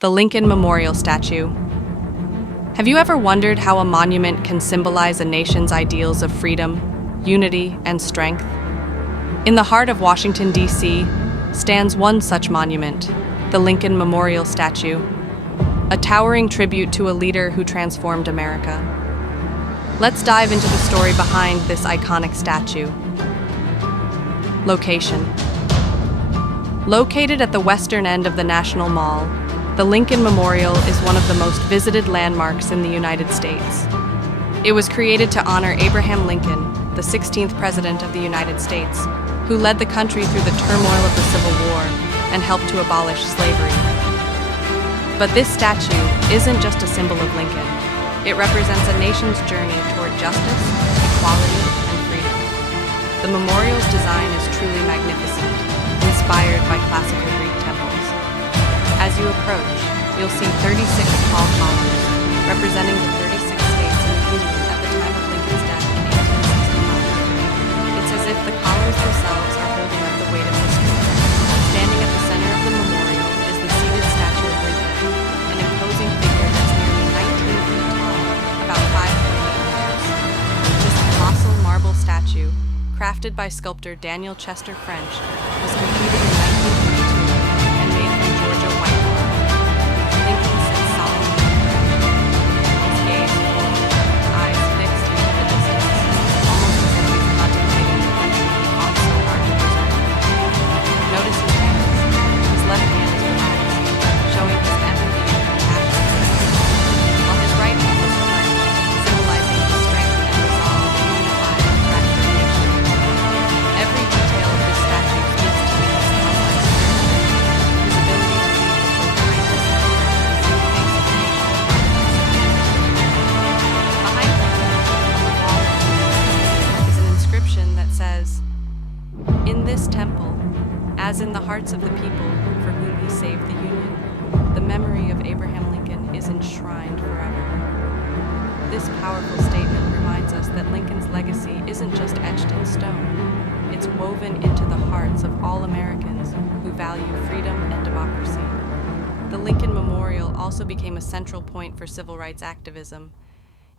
The Lincoln Memorial Statue. Have you ever wondered how a monument can symbolize a nation's ideals of freedom, unity, and strength? In the heart of Washington, D.C., stands one such monument, the Lincoln Memorial Statue, a towering tribute to a leader who transformed America. Let's dive into the story behind this iconic statue. Location. Located at the western end of the National Mall, the Lincoln Memorial is one of the most visited landmarks in the United States. It was created to honor Abraham Lincoln, the 16th President of the United States, who led the country through the turmoil of the Civil War and helped to abolish slavery. But this statue isn't just a symbol of Lincoln. It represents a nation's journey toward justice, equality, and freedom. The memorial's design is truly magnificent, inspired by classical Greek temples. As you approach, you'll see 36 tall columns, representing the 36 states in the Union at the time of Lincoln's death in 1865. It's as if the columns themselves are holding up the weight of history. Standing at the center of the memorial is the seated statue of Lincoln, an imposing figure that's nearly 19 feet tall, about 5.8 meters. This colossal marble statue, crafted by sculptor Daniel Chester French, was completed in 1922 and made from Georgia whitewood. Lincoln sits solemnly, his gaze full, eyes fixed into the distance, almost as if he's contemplating the country he fought so hard to preserve. Notice his hands. His left hand is relaxed, showing his empathy and compassion, while his right hand is clenched, symbolizing the strength and resolve to unify a fractured nation. Every detail of this statue speaks to Lincoln's complex character, his ability to lead with both kindness and purpose in the face of national emergency. Behind Lincoln, on the wall is an inscription that says, "In this temple, as in the hearts of the people for whom he saved the Union, the memory of Abraham Lincoln is enshrined forever." This powerful statement reminds us that Lincoln's legacy isn't just etched in stone. It's woven into the hearts of all Americans who value freedom and democracy. The Lincoln Memorial also became a central point for civil rights activism.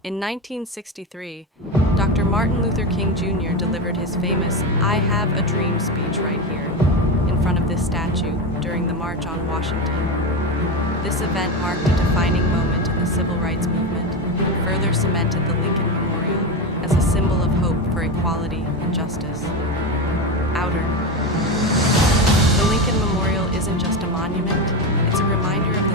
In 1963, Dr. Martin Luther King Jr. delivered his famous "I Have a Dream" speech right here, in front of this statue, during the March on Washington. This event marked a defining moment in the civil rights movement and further cemented the Lincoln Memorial as a symbol of hope for equality and justice. Outer. The Lincoln Memorial isn't just a monument, it's a reminder of